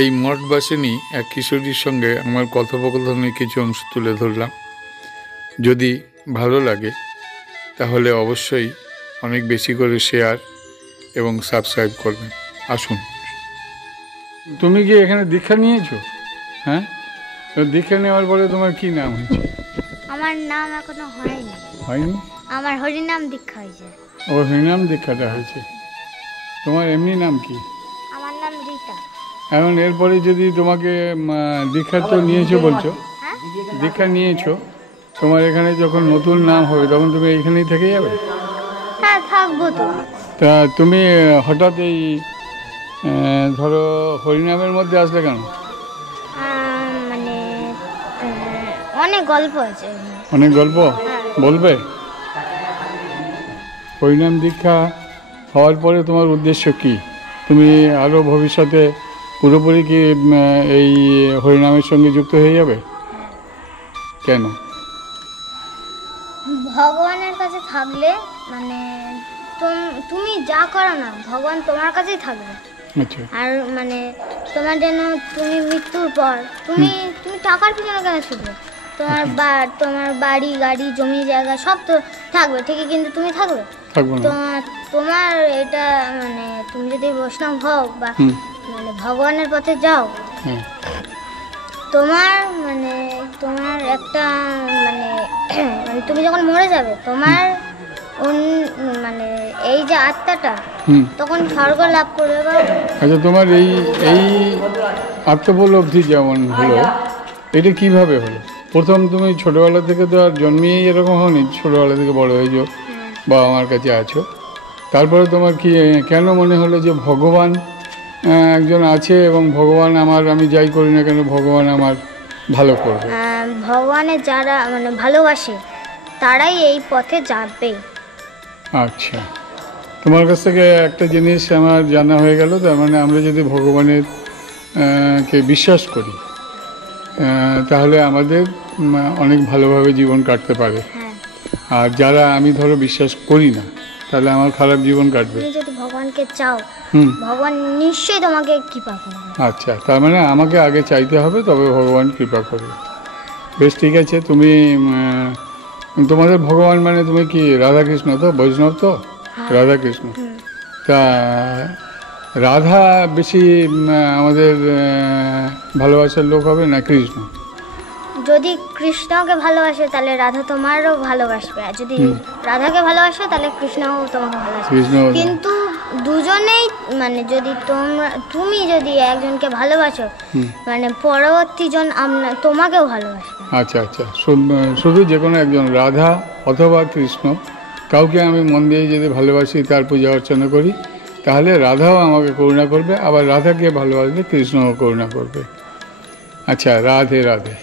এই মঠবাসিনী এক কিশোরীর সঙ্গে আমার কথোপকথনের কিছু অংশ তুলে ধরলাম। যদি ভালো লাগে তাহলে অবশ্যই অনেক বেশি করে শেয়ার এবং সাবস্ক্রাইব করবেন। আসুন। তুমি কি এখানে দীক্ষা নিয়েছো? হ্যাঁ, দীক্ষা নেওয়ার পরে তোমার কি নাম হয়েছে? আমার নাম এখনো হয়নি। হয়নি? আমার হরিনাম দীক্ষা হয়েছে। ও, হরিনাম দীক্ষাটা হয়েছে। তোমার এমনি নাম কি? আমার নাম রীতা। এখন এরপরে যদি তোমাকে দীক্ষা তো নিয়েছো বলছো, হ্যাঁ, দীক্ষা নিয়েছো, তোমার এখানে যখন নতুন নাম হবে তখন তুমি এইখানেই থেকে যাবে? হ্যাঁ, থাকবো তো। তা তুমি হঠাৎ এই ধরো হরিনামের মধ্যে আসলে কেন? মানে অনেক গল্প আছে। অনেক গল্প বলবে? হরিনাম দীক্ষা হওয়ার পরে তোমার উদ্দেশ্য কি? তুমি আরও ভবিষ্যতে পুরোপুরি কি এই হরিনামের সঙ্গে যুক্ত হয়ে যাবে? কেন? ভগবানের কাছে থাকলে মানে তুমি যা করো না, ভগবান তোমার কাছেই থাকবে। আচ্ছা। আর মানে তোমার যেন তুমি মৃত্যুর পর তুমি টাকার পিছনে কেন ছুটবে? তোমার বাড়ি গাড়ি জমি জায়গা সব তো থাকবে ঠিকই, কিন্তু তুমি থাকবে তোমার এটা মানে তুমি যদি বৈষ্ণব হও বা মানে ভগবানের পথে যাও, তোমার একটা মানে তুমি যখন মরে যাবে তোমার মানে এই যে আত্মাটা তখন স্বর্গ লাভ করবে। আচ্ছা, তোমার এই আত্মোপলব্ধি যেমন হলো, এটা কিভাবে হলো? প্রথম তুমি ছোটবেলা থেকে তো আর জন্মেই এরকম হওনি, ছোটবেলা থেকে বড় হয়েছো, বাবা মার কাছে আছো, তারপরে তোমার কি কেন মনে হলো যে ভগবান একজন আছে এবং ভগবান আমি যাই করি না কেন ভগবান আমার ভালো করবে? ভগবানের যারা মানে ভালোবাসে তারাই এই পথে যাবে। আচ্ছা, তোমার কাছ থেকে একটা জিনিস আমার জানা হয়ে গেল, তার মানে আমরা যদি ভগবানের কে বিশ্বাস করি তাহলে আমাদের অনেক ভালোভাবে জীবন কাটতে পারে। আর যারা আমি ধরো বিশ্বাস করি না, তাহলে আমার খারাপ জীবন কাটবে। তুমি যদি ভগবানকে চাও, ভগবান নিশ্চয়ই তোমাকে কৃপা করবে। আচ্ছা, তার মানে আমাকে আগে চাইতে হবে, তবে ভগবান কৃপা করবে। বেশ, ঠিক আছে। তুমি তোমাদের ভগবান মানে তুমি কি রাধাকৃষ্ণ তো, বৈষ্ণব তো? রাধাকৃষ্ণ। তা রাধা বেশি আমাদের ভালোবাসার লোক হবে না কৃষ্ণ? যদি কৃষ্ণকে ভালোবাসে তাহলে রাধা তোমারও ভালোবাসবে, আর যদি রাধাকে ভালোবাসো তাহলে কৃষ্ণও তোমাকে ভালোবাসবে। কিন্তু দুজনেই মানে যদি তুমি যদি একজনকে ভালোবাসো মানে পরবর্তী জন তোমাকেও ভালোবাসবে। আচ্ছা আচ্ছা, শুধু যে কোনো একজন, রাধা অথবা কৃষ্ণ, কাউকে আমি মন দিয়ে যদি ভালোবাসি, তার পূজা অর্চনা করি, তাহলে রাধাও আমাকে করুণা করবে, আবার রাধাকে ভালোবাসলে কৃষ্ণও করুণা করবে। আচ্ছা, রাধে রাধে।